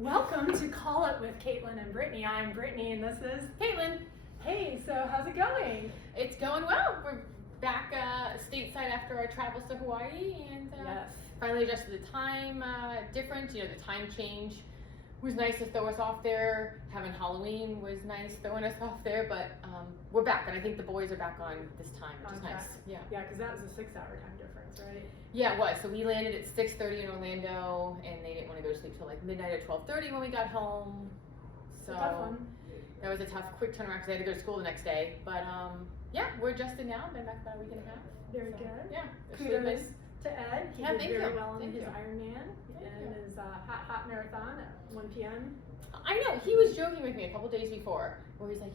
Welcome to Call It with Kaitlin and Brittany. I'm Brittany and this is Kaitlin. Hey, so how's it going? It's going well. We're back stateside after our travels to Hawaii and Yes. finally adjusted the time difference. You know, the time change was nice to throw us off there. Having Halloween was nice throwing us off there, but we're back, and I think the boys are back on this time, which is nice. Yeah. Yeah, because that was a 6-hour time difference, right? Yeah, it was. So we landed at 6:30 in Orlando, and they didn't want to go to sleep till like midnight or 12:30 when we got home. So Tough one. that was a tough, quick turnaround because I had to go to school the next day. But yeah, we're adjusted now. Been back about a week and a half. Very So, good. Yeah. Kudos to Ed. He Yeah, did thank very you. well in Thank his you. Ironman Thank and you. his hot marathon at 1 p.m. I know, he was joking with me a couple days before where he's like,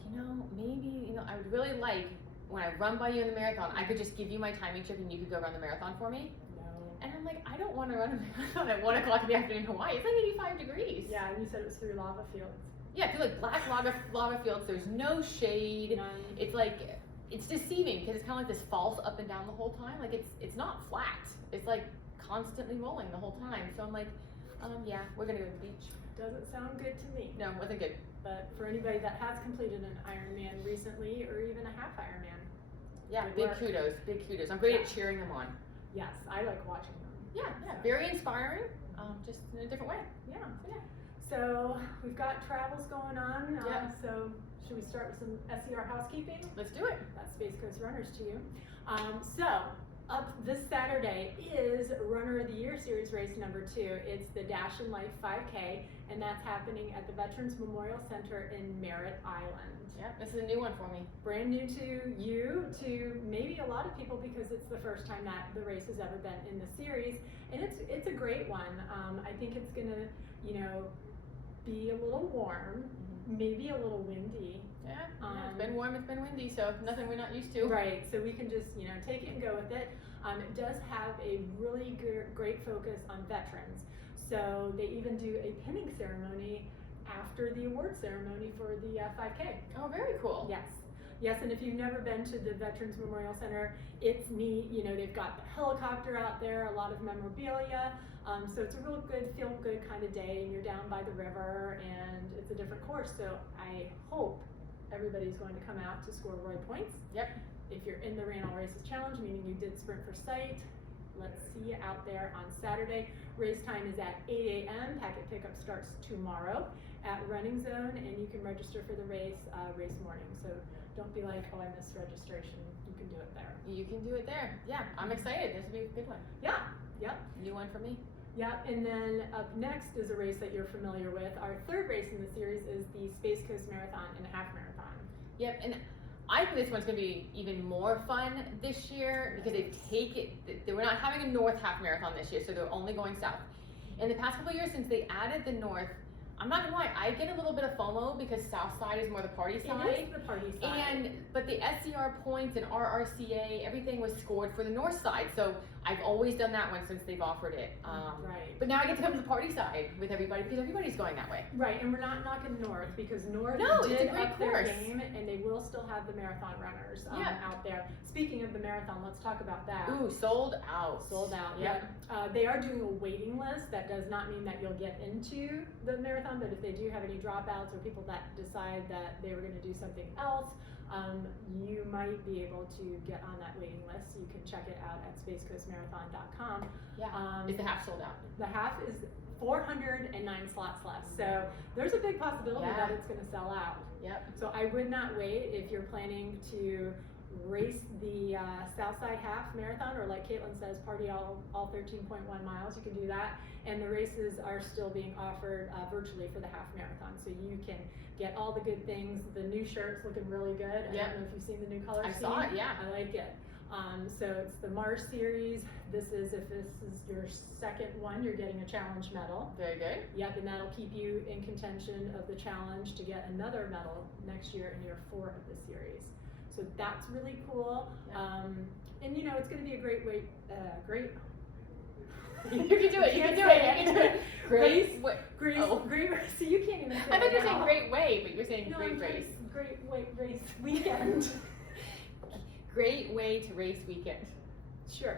maybe, I would really like when I run by you in the marathon, I could just give you my timing chip and you could go run the marathon for me. No. And I'm like, I don't want to run a marathon at 1 o'clock in the afternoon in Hawaii. It's like 85 degrees. Yeah, and you said it was through lava fields. Yeah, through like black lava fields. There's no shade. None. It's like, it's deceiving because it's kind of like this falls up and down the whole time. Like it's not flat. It's like constantly rolling the whole time. So I'm like, yeah, we're gonna go to the beach. Doesn't sound good to me. No, it wasn't good. But for anybody that has completed an Ironman recently or even a half Ironman, Yeah, Good big work. kudos. I'm great at cheering them on. yes, I like watching them. Yeah, So- very inspiring. Just in a different way. Yeah. Yeah. So we've got travels going on. Yeah. So should we start with some SER housekeeping? Let's do it. That's Space Coast Runners to you. So up this Saturday is Runner of the Year Series race number 2. It's the Dash in Life 5K, and that's happening at the Veterans Memorial Center in Merritt Island. Yeah, this is a new one for me. Brand new to you, to maybe a lot of people because it's the first time that the race has ever been in the series, and it's a great one. I think it's gonna, be a little warm, maybe a little windy. Yeah, it's been warm, it's been windy, so nothing we're not used to. Right, so we can just, take it and go with it. It does have a really great focus on veterans. So they even do a pinning ceremony after the award ceremony for the 5K. Oh, very cool. Yes, and if you've never been to the Veterans Memorial Center, it's neat. They've got the helicopter out there, a lot of memorabilia. So it's a real good, feel-good kind of day, and you're down by the river, and it's a different course. So I hope everybody's going to come out to score Roy points. Yep. If you're in the Ran All Races Challenge, meaning you did sprint for sight, let's see you out there on Saturday. Race time is at 8 a.m. Packet pickup starts tomorrow at Running Zone, and you can register for the race morning. So don't be like, oh, I missed registration. You can do it there. You can do it there. Yeah, I'm excited. This will be a good one. Yeah, yep. New one for me. Yep, and then up next is a race that you're familiar with. Our third race in the series is the Space Coast Marathon and Half Marathon. Yep, and I think this one's going to be even more fun this year because we're not having a north half marathon this year, so they're only going south. In the past couple of years, since they added the north, I'm not gonna lie, I get a little bit of FOMO because south side is more the party side. It is the party side. But the SCR points and RRCA, everything was scored for the north side. So I've always done that one since they've offered it. Right. But now I get to come to the party side with everybody because everybody's going that way. Right, and we're not knocking North because North It's a did great up their course. game, and they will still have the marathon runners out there. Speaking of the marathon, let's talk about that. Ooh, sold out. Sold out. Yep. They are doing a waiting list. That does not mean that you'll get into the marathon, but if they do have any dropouts or people that decide that they were going to do something else, you might be able to get on that waiting list. You can check it out at spacecoastmarathon.com. Yeah. Is the half sold out? The half is 409 slots left. So there's a big possibility that it's going to sell out. Yep. So I would not wait if you're planning to race the Southside Half Marathon, or like Kaitlin says, party all 13.1 miles. You can do that. And the races are still being offered virtually for the half marathon. So you can get all the good things. The new shirt's looking really good. I don't know if you've seen the new color scheme. I saw it, yeah. I like it. So it's the Mars series. If this is your second one, you're getting a challenge medal. Very good. Yep, and that'll keep you in contention of the challenge to get another medal next year in year 4 of the series. So that's really cool. Yeah. And it's going to be a great way, great. You can do it. You can do it. Great. Great race. So you can't even say I thought you were now. saying great way, but you were saying No, great race. Great race weekend. Great way to race weekend. Sure.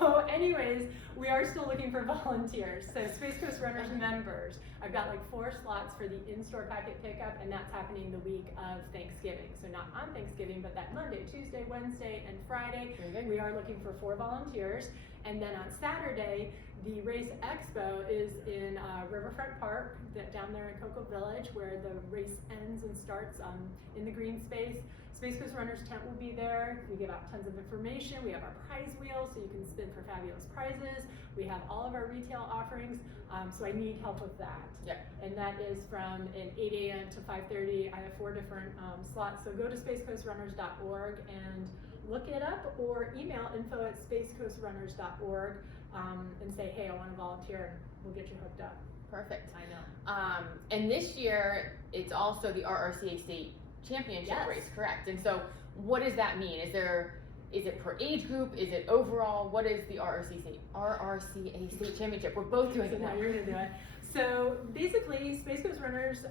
So anyways, we are still looking for volunteers. So Space Coast Runners members, I've got like 4 slots for the in-store packet pickup, and that's happening the week of Thanksgiving. So not on Thanksgiving, but that Monday, Tuesday, Wednesday, and Friday. We are looking for 4 volunteers. And then on Saturday, the Race Expo is in Riverfront Park, down there in Cocoa Village, where the race ends and starts in the green space. Space Coast Runners tent will be there. We give out tons of information. We have our prize wheel, so you can spin for fabulous prizes. We have all of our retail offerings, so I need help with that. Yep. And that is from an 8 a.m. to 5:30. I have 4 different slots, so go to spacecoastrunners.org and look it up, or email info@spacecoastrunners.org and say, hey, I want to volunteer, and we'll get you hooked up. Perfect. I know. And this year, it's also the RRCA State Championship race, correct? And so, what does that mean? Is it per age group? Is it overall? What is the RRCA State Championship? We're both doing it now. You're gonna do it. So basically, Space Coast Runners,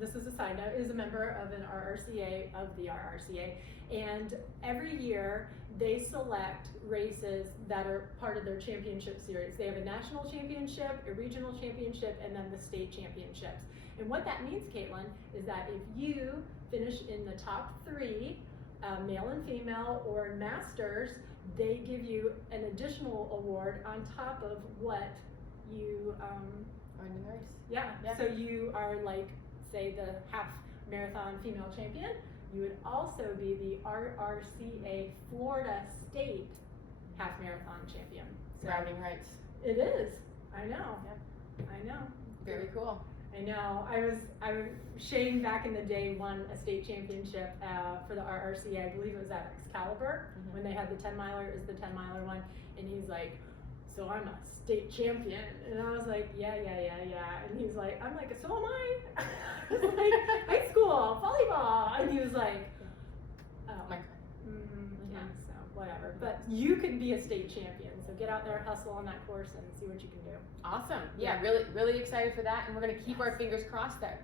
this is a side note, is a member of an RRCA, of the RRCA, and every year they select races that are part of their championship series. They have a national championship, a regional championship, and then the state championships. And what that means, Kaitlin, is that if you finish in the top 3, male and female, or masters, they give you an additional award on top of what you Are in the race. yeah. So you are like, say, the half marathon female champion. You would also be the RRCA Florida State half marathon champion. So Bragging rights. it is. I know. Yep. I know. Very cool. I know. Shane back in the day won a state championship for the RRCA. I believe it was at Excalibur when they had the 10-miler. Is the 10-miler one, and he's like, so I'm a state champion, and I was like, yeah, and he's like, I'm like, so am I. I was like, high school volleyball, and he was like, oh, yeah, so whatever. But you can be a state champion, so get out there, hustle on that course, and see what you can do. Awesome. Yeah, really excited for that, and we're gonna keep our fingers crossed that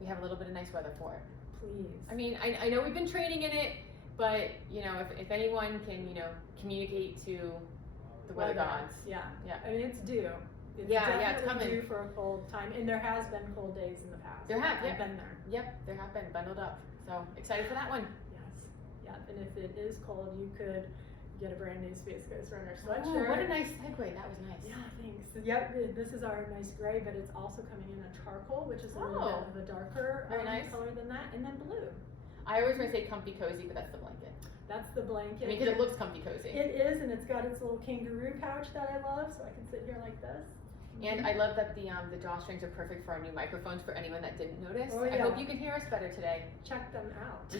we have a little bit of nice weather for it. Please. I mean, I know we've been training in it, but you know, if anyone can, you know, communicate to the weather gods. Yeah. Yeah. I mean, it's due. It's it's definitely coming. due for a cold time, and there has been cold days in the past. There have, I've been there. Yep, there have been bundled up. So excited for that one. Yes. Yeah, and if it is cold, you could get a brand new Space Coast Runner Oh, sweatshirt. what a nice segue. That was nice. Yeah, thanks. Yep, this is our nice gray, but it's also coming in a charcoal, which is a little bit of a darker Very nice. color than that, and then blue. I always want to say comfy cozy, but that's the blanket. That's the blanket. I mean, because it looks comfy cozy. It is, and it's got its little kangaroo pouch that I love, so I can sit here like this. And I love that the drawstrings are perfect for our new microphones. For anyone that didn't notice, Oh, I yeah. hope you can hear us better today. Check them out.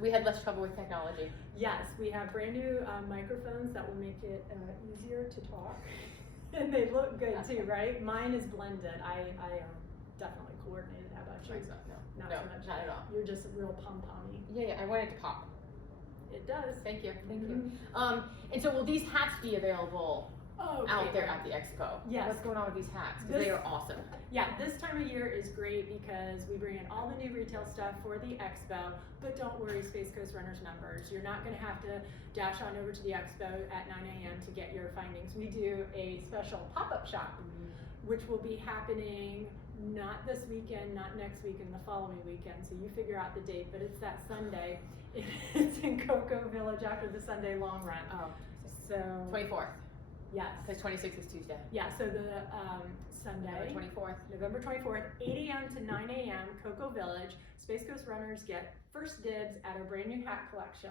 We had less trouble with technology. Yes, we have brand new microphones that will make it easier to talk, and they look good too, right? Mine is blended. I definitely coordinated. How about you? No, Not no, so much. not at all. You're just a real pom-pommy. Yeah, I wanted to pop. It does. Thank you. Mhm. And so will these hats be available Okay. out there at the expo? Yes. What's going on with these hats? Because they are awesome. Yeah, this time of year is great because we bring in all the new retail stuff for the expo, but don't worry, Space Coast Runners members, you're not gonna have to dash on over to the expo at 9 a.m. to get your findings. We do a special pop-up shop, which will be happening not this weekend, not next weekend, the following weekend, so you figure out the date, but it's that Sunday. It's in Cocoa Village after the Sunday long run. Oh, So, 24th. yes. Because 26th is Tuesday. Yeah, so the Sunday, November 24th. November 24th, 8 a.m. to 9 a.m., Cocoa Village. Space Coast Runners get first dibs at our brand new hat collection.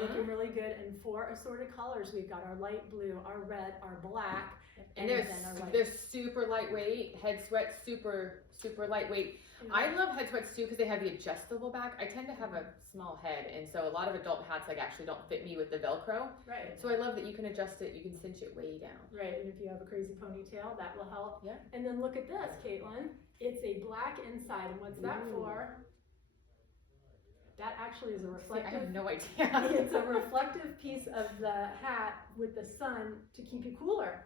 Looking really good in 4 assorted colors. We've got our light blue, our red, our black, And then our white. they're super lightweight. Head sweats, super lightweight. I love head sweats too because they have the adjustable back. I tend to have a small head, and so a lot of adult hats like actually don't fit me with the Velcro. Right. So I love that you can adjust it. You can cinch it way down. Right, and if you have a crazy ponytail, that will help. Yeah. And then look at this, Kaitlin. It's a black inside, and what's that for? That actually is a See, I reflective. have no idea. It's a reflective piece of the hat with the sun to keep you cooler.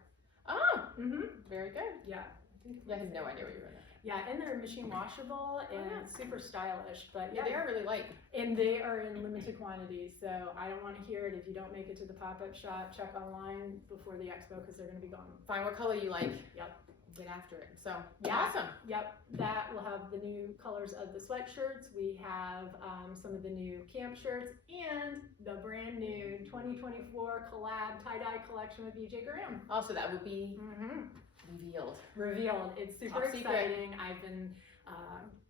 Oh, Mm-hmm. very good. Yeah. Yeah, I had no idea what you were doing. Yeah, and they're machine washable and yeah. super stylish, but Yeah, they are really light. and they are in limited quantities, so I don't want to hear it. If you don't make it to the pop-up shop, check online before the expo because they're going to be gone. Find what color you like. Yep. Get after it. So, Yeah. awesome. Yep, that will have the new colors of the sweatshirts. We have some of the new camp shirts and the brand new 2024 collab tie-dye collection with BJ Graham. Also, that will be revealed. It's super Top secret. exciting. I've been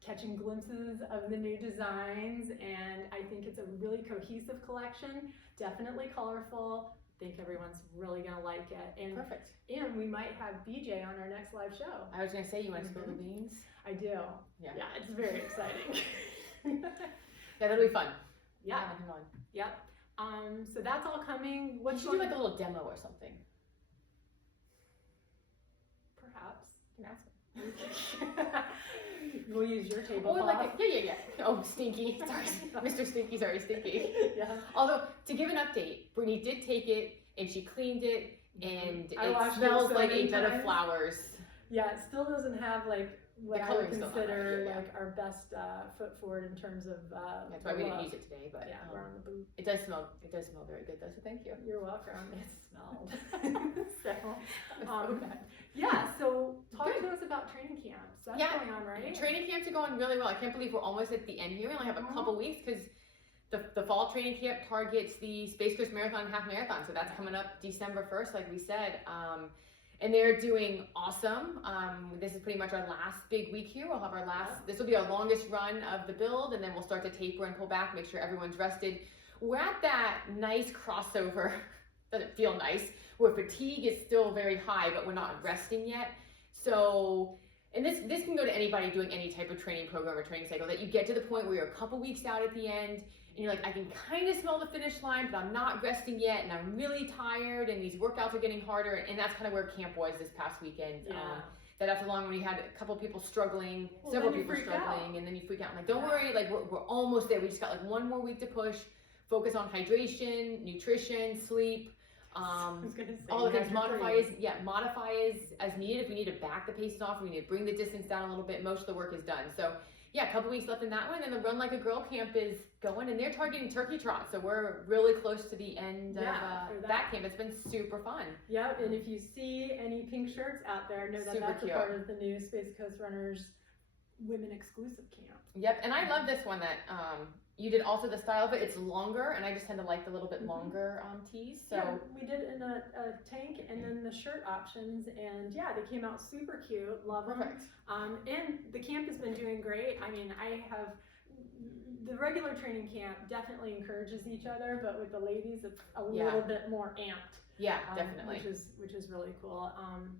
catching glimpses of the new designs, and I think it's a really cohesive collection. Definitely colorful. I think everyone's really gonna like it. And Perfect. And we might have BJ on our next live show. I was gonna say, you want to spill the beans? I do. Yeah. Yeah, it's very exciting. Yeah, that'll be fun. Yeah. Having him on. Yep. So that's all coming. You should do like a little demo or something. Perhaps. You can ask him. We'll use your table. Or like, yeah. Oh, Stinky. Sorry, Mr. Stinky's already stinky. Yeah. Although, to give an update, Brittany did take it and she cleaned it and I it washed it smells so like many a bed of times. flowers. Yeah, it still doesn't have like what The I would coloring's still not consider right, yeah. like our best foot forward in terms of That's why we didn't use it today, but Yeah, we're on the boot. it does smell very good though, so thank you. You're welcome. It smelled. So, So bad. yeah, so talk Good. to us about training camps. That's Yeah, going on, right? Training camps are going really well. I can't believe we're almost at the end here. We only have a Mhm. couple weeks because the fall training camp targets the Space Coast Marathon and Half Marathon. So that's coming up December 1st, like we said. And they're doing awesome. This is pretty much our last big week here. We'll have our this will be our longest run of the build, and then we'll start to taper and pull back, make sure everyone's rested. We're at that nice crossover, doesn't feel nice, where fatigue is still very high, but we're not resting yet. So, and this can go to anybody doing any type of training program or training cycle, that you get to the point where you're a couple weeks out at the end, and you're like, I can kind of smell the finish line, but I'm not resting yet, and I'm really tired, and these workouts are getting harder, and that's kind of where camp was this past weekend. Yeah. That after long, when you had a couple people struggling, Well, several then you people freak out. struggling, and then you freak out. I'm like, don't Yeah. worry, like we're almost there. We just got like one more week to push. Focus on hydration, nutrition, sleep. I was gonna say, All the things, hydrate. modify as needed. If we need to back the paces off, we need to bring the distance down a little bit. Most of the work is done. So yeah, a couple weeks left in that one, and the Run Like a Girl camp is going, and they're targeting Turkey Trot. So we're really close to the end Yeah, of for that camp. It's been super fun. Yep, and if you see any pink shirts out there, know that Super that's cute. a part of the new Space Coast Runners women exclusive camp. Yep, and I love this one that you did also the style of it. It's longer, and I just tend to like the little bit longer tees. So yeah, we did in a tank and then the shirt options, and yeah, they came out super cute. Love them. perfect. And the camp has been doing great. I mean, the regular training camp definitely encourages each other, but with the ladies, it's a little bit more amped. Yeah, definitely. Which is really cool.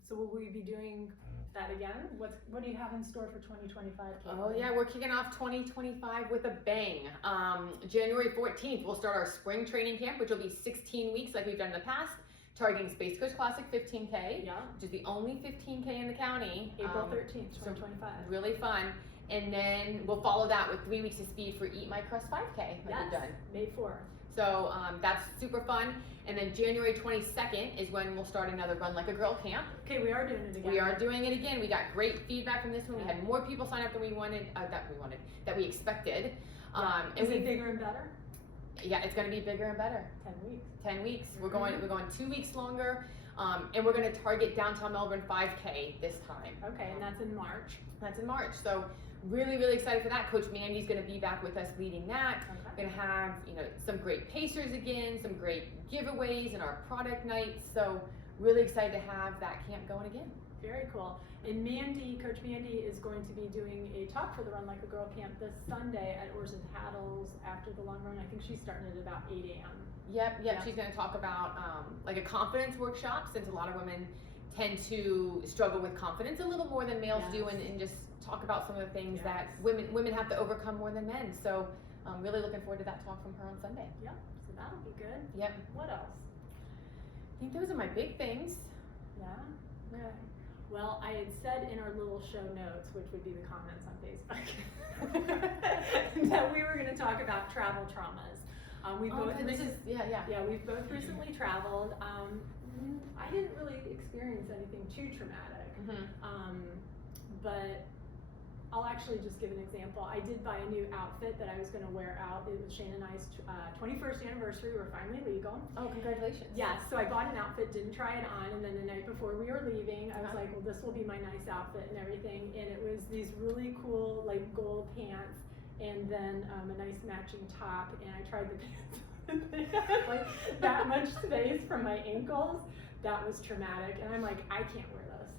So will we be doing that again? What do you have in store for 2025? Oh yeah, we're kicking off 2025 with a bang. January 14th, we'll start our spring training camp, which will be 16 weeks like we've done in the past, targeting Space Coast Classic 15K, Yeah. which is the only 15K in the county. April 13th, 2025. Really fun. And then we'll follow that with 3 weeks of speed for Eat My Crust 5K like we've done. May 4th. So that's super fun. And then January 22nd is when we'll start another Run Like a Girl camp. Okay, we are doing it again. We are doing it again. We got great feedback from this one. We had more people sign up than that we expected. Is it bigger and better? Yeah, it's going to be bigger and better. 10 weeks. 10 weeks. We're going 2 weeks longer, and we're going to target downtown Melbourne 5K this time. Okay, and that's in March. That's in March. So really, really excited for that. Coach Mandy's going to be back with us leading that. Okay. We're going to have some great pacers again, some great giveaways and our product nights. So really excited to have that camp going again. Very cool. And Coach Mandy is going to be doing a talk for the Run Like a Girl camp this Sunday at Oars and Paddles after the long run. I think she's starting at about 8 a.m. Yep. Yeah. She's going to talk about like a confidence workshop, since a lot of women tend to struggle with confidence a little more than males do, and just talk about some of the things that women have to overcome more than men. So I'm really looking forward to that talk from her on Sunday. Yep, so that'll be good. Yep. What else? I think those are my big things. Yeah? Okay. Well, I had said in our little show notes, which would be the comments on Facebook, that we were going to talk about travel traumas. We've both recently traveled. I didn't really experience anything too traumatic. but I'll actually just give an example. I did buy a new outfit that I was going to wear out. It was Shane and I's 21st anniversary. We're finally legal. Oh, congratulations. Yes, so I bought an outfit, didn't try it on, and then the night before we were leaving, I was like, well, this will be my nice outfit and everything. And it was these really cool, like, gold pants, and then a nice matching top. And I tried the pants. They had, like, that much space from my ankles. That was traumatic. And I'm like, I can't wear this.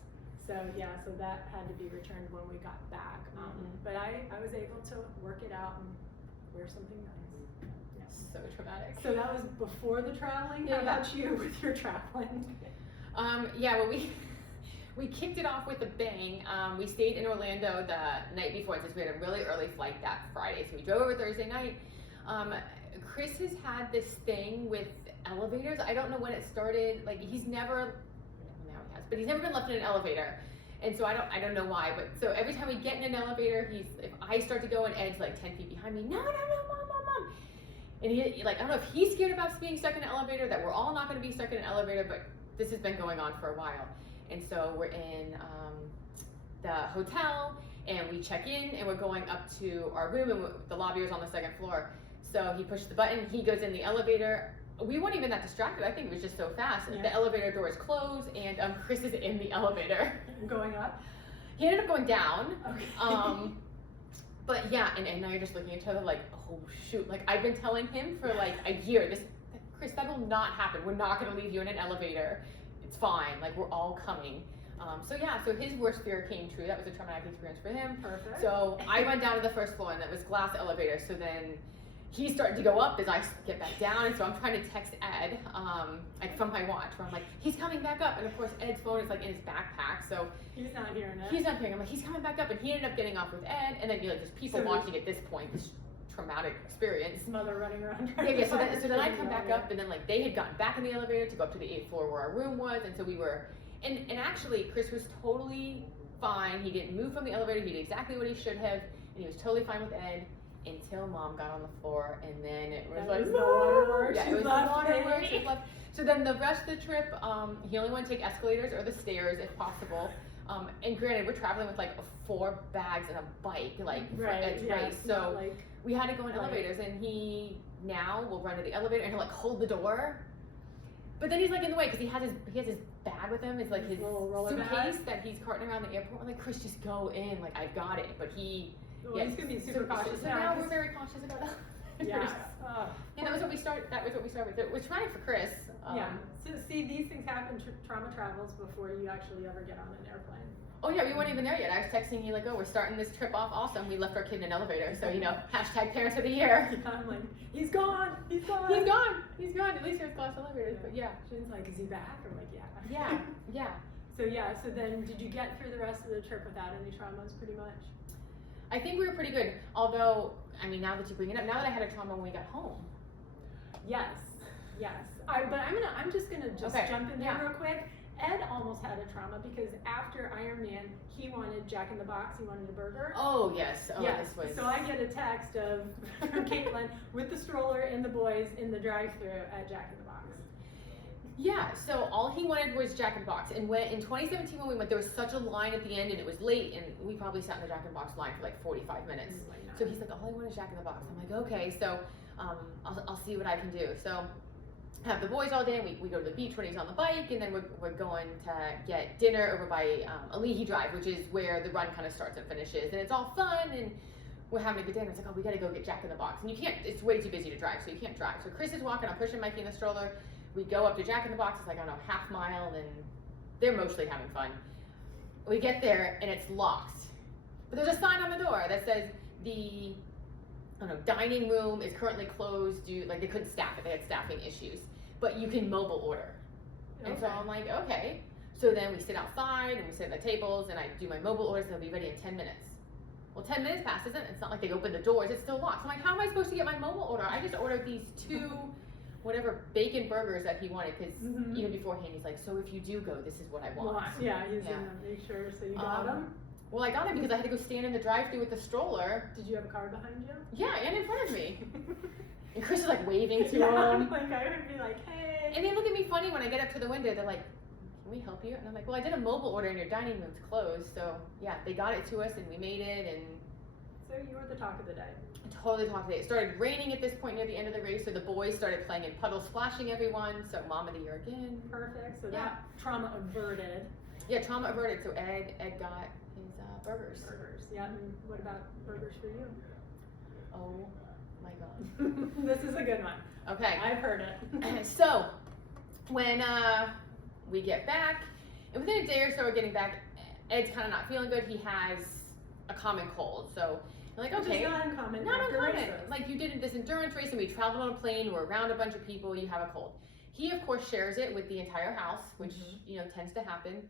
So yeah, so that had to be returned when we got back. But I was able to work it out and wear something nice. Yes. So traumatic. So that was before the traveling. Yeah. How about you with your traveling? Yeah, well, we kicked it off with a bang. We stayed in Orlando the night before since we had a really early flight that Friday. So we drove over Thursday night. Chris has had this thing with elevators. I don't know when it started. Like, he's never, now he has, but he's never been left in an elevator. And so I don't know why, but so every time we get in an elevator, if I start to go and Ed's like 10 feet behind me, no, mom. And he, like, I don't know if he's scared about being stuck in an elevator, that we're all not gonna be stuck in an elevator, but this has been going on for a while. And so we're in the hotel, and we check in, and we're going up to our room, and the lobby is on the second floor. So he pushed the button, he goes in the elevator. We weren't even that distracted. I think it was just so fast. Yeah. The elevator doors close, and Chris is in the elevator. Going up? He ended up going down. Okay. But yeah, and now you're just looking at each other like, oh shoot. Like, I've been telling him for like a year, Chris, that will not happen. We're not gonna leave you in an elevator. It's fine, like, we're all coming. So yeah, so his worst fear came true. That was a traumatic experience for him. Perfect. So I went down to the first floor, and that was glass elevator. So then he's starting to go up as I get back down, and so I'm trying to text Ed, like from my watch, where I'm like, he's coming back up, and of course Ed's phone is like in his backpack, so he's not hearing it. He's not hearing. I'm like, he's coming back up, and he ended up getting off with Ed, and then like there's people watching at this point, this traumatic experience. His mother running around. Yeah. So then I come back up, and then like they had gotten back in the elevator to go up to the 8th floor where our room was, and so we were, and actually Chris was totally fine. He didn't move from the elevator. He did exactly what he should have, and he was totally fine with Ed. Until Mom got on the floor, and then it was like, the waterworks. Yeah, it was the waterworks. So then the rest of the trip, he only wanted to take escalators or the stairs if possible. And granted, we're traveling with like 4 bags and a bike, like for Ed's race. So like, we had to go in elevators, and he now will run to the elevator and he'll like hold the door. But then he's like in the way because he has his bag with him. It's like his suitcase that he's carting around the airport. I'm like, Chris, just go in. Like, I've got it. But he. Well, he's gonna be super cautious so now. We're very cautious about that. Yeah. And that was what we started with. It was trying for Chris. Yeah. So see, these things happen. Trauma travels before you actually ever get on an airplane. Oh yeah, we weren't even there yet. I was texting you like, oh, we're starting this trip off awesome. We left our kid in an elevator, so hashtag parents of the year. Yeah, I'm like, he's gone. At least there's glass elevators. But yeah. Shane's like, is he back? I'm like, yeah. Yeah. So then did you get through the rest of the trip without any traumas pretty much? I think we were pretty good. Although, I mean, now that you bring it up, now that I had a trauma when we got home. Yes. But I'm just gonna jump in there real quick. Ed almost had a trauma because after Ironman, he wanted Jack in the Box. He wanted a burger. Oh yes. Yes. This was... So I get a text from Kaitlin with the stroller and the boys in the drive-thru at Jack in the Box. Yeah, so all he wanted was Jack in the Box. And when in 2017 when we went, there was such a line at the end, and it was late, and we probably sat in the Jack in the Box line for like 45 minutes. So he's like, all I want is Jack in the Box. I'm like, okay, so I'll see what I can do. So have the boys all day, and we go to the beach when he's on the bike, and then we're going to get dinner over by Alihi Drive, which is where the run kind of starts and finishes. And it's all fun, and we're having a good day, and it's like, oh, we gotta go get Jack in the Box. And you can't, it's way too busy to drive, so you can't drive. So Chris is walking, I'm pushing Mikey in the stroller. We go up to Jack in the Box, it's like, I don't know, half mile, and they're mostly having fun. We get there, and it's locked. But there's a sign on the door that says the, I don't know, dining room is currently closed due, like they couldn't staff it, they had staffing issues. But you can mobile order. Okay. And so I'm like, okay. So then we sit outside, and we sit at the tables, and I do my mobile orders, and they'll be ready in 10 minutes. Well, 10 minutes passes, and it's not like they open the doors, it's still locked. So I'm like, how am I supposed to get my mobile order? I just ordered these 2 whatever bacon burgers that he wanted, because even beforehand he's like, so if you do go, this is what I want. Yeah, he's gonna make sure. So you got them? Well, I got them because I had to go stand in the drive-thru with the stroller. Did you have a car behind you? Yeah, and in front of me. And Chris is like waving to yeah, him. Like I would be like, hey. And they look at me funny when I get up to the window. They're like, can we help you? And I'm like, well, I did a mobile order and your dining room's closed. So yeah, they got it to us and we made it, and So you were the talk of the day. I totally talked to it. It started raining at this point near the end of the race, so the boys started playing in puddles, splashing everyone. So mom of the year again. Perfect. So Yeah. that trauma averted. Yeah, trauma averted. So Ed got his burgers. Burgers. Yeah. And what about burgers for you? Oh my god. This is a good one. Okay. I've heard it. So when we get back, and within a day or so of getting back, Ed's kind of not feeling good. He has a common cold. So I'm like, Which okay. is not uncommon. Not after uncommon. races. Like you did this endurance race and we traveled on a plane, we're around a bunch of people, you have a cold. He of course shares it with the entire house, which tends to happen.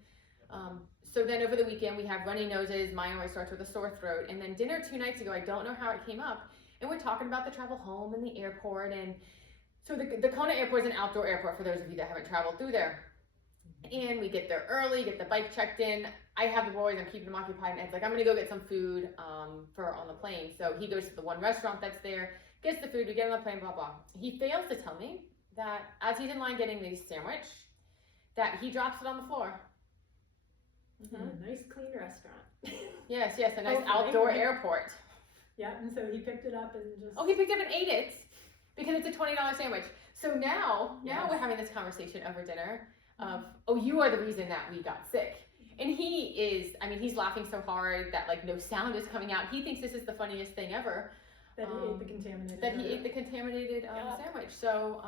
So then over the weekend we have runny noses, mine always starts with a sore throat, and then dinner 2 nights ago, I don't know how it came up, and we're talking about the travel home and the airport, and so the Kona airport is an outdoor airport for those of you that haven't traveled through there. And we get there early, get the bike checked in. I have the boys, I'm keeping them occupied, and Ed's like, I'm gonna go get some food for on the plane. So he goes to the one restaurant that's there, gets the food, we get on the plane, blah, blah. He fails to tell me that as he's in line getting the sandwich, that he drops it on the floor. In a nice clean restaurant. Yes, a nice Hopefully. outdoor airport. Yeah, and so he picked it up and just. Oh, he picked up and ate it because it's a $20 sandwich. So now Yes. we're having this conversation over dinner of, oh, you are the reason that we got sick. And he is, I mean, he's laughing so hard that like no sound is coming out. He thinks this is the funniest thing ever. That he ate the contaminated. That he burger. ate the contaminated Yeah. sandwich. So,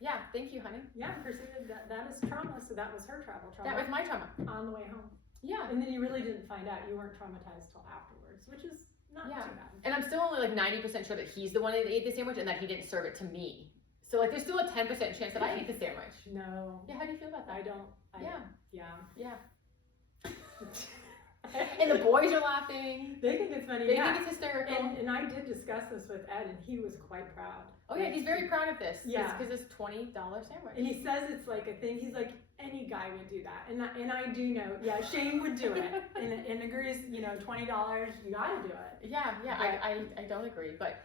yeah, thank you, honey. Yeah, proceeded that is trauma. So that was her travel trauma. That was my trauma. on the way home. Yeah. And then you really didn't find out. You weren't traumatized till afterwards, which is not Yeah. too bad. And I'm still only like 90% sure that he's the one that ate the sandwich and that he didn't serve it to me. So like there's still a 10% chance that I ate the sandwich. No. Yeah, how do you feel about that? Yeah. Yeah. And the boys are laughing. They think it's funny. They yeah. think it's hysterical. And I did discuss this with Ed, and he was quite proud. Oh yeah, he's very proud of this. Yeah. Because it's $20 sandwich. And he says it's like a thing. He's like, any guy would do that. And I do know, yeah, Shane would do it. and agrees, $20, you gotta do it. Yeah, But- I don't agree. But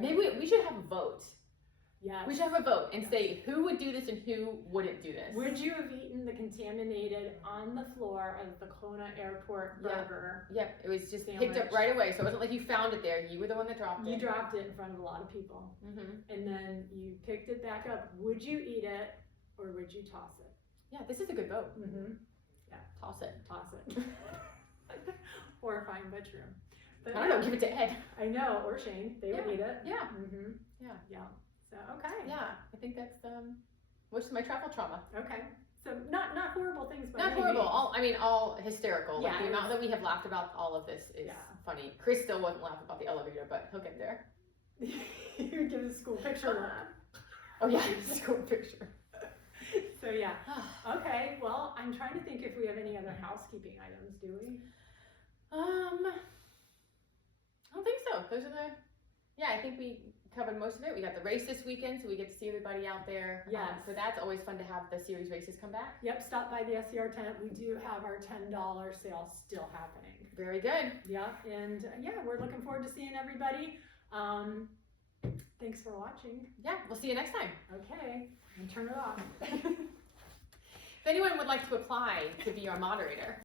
maybe we should have a vote. Yeah. We should have a vote and say who would do this and who wouldn't do this. Would you have eaten the contaminated on the floor of the Kona airport burger? Yep, it was just picked Sandwich. up right away. So it wasn't like you found it there. You were the one that dropped it. You dropped it in front of a lot of people. And then you picked it back up. Would you eat it or would you toss it? Yeah, this is a good vote. Toss it. Toss it. Horrifying butcher. But I don't know, give it to Ed. I know, or Shane. They would Yeah. eat it. Yeah. Yeah. So, okay. Yeah, I think that's which is my travel trauma. Okay. So not horrible things, but Not horrible. All hysterical. Like Yeah, the it amount was- that we have laughed about all of this is Yeah. funny. Chris still wasn't laughing about the elevator, but he'll get there. You give the school picture look. Oh yeah, school picture. So yeah. Okay. Well, I'm trying to think if we have any other housekeeping items. Do we? I don't think so. Those are I think we covered most of it. We got the race this weekend, so we get to see everybody out there. Yes. So that's always fun to have the series races come back. Yep. Stop by the SCR tent. We do have our $10 sale still happening. Very good. Yeah. And we're looking forward to seeing everybody. Thanks for watching. Yeah, we'll see you next time. Okay. And turn it off. If anyone would like to apply to be our moderator,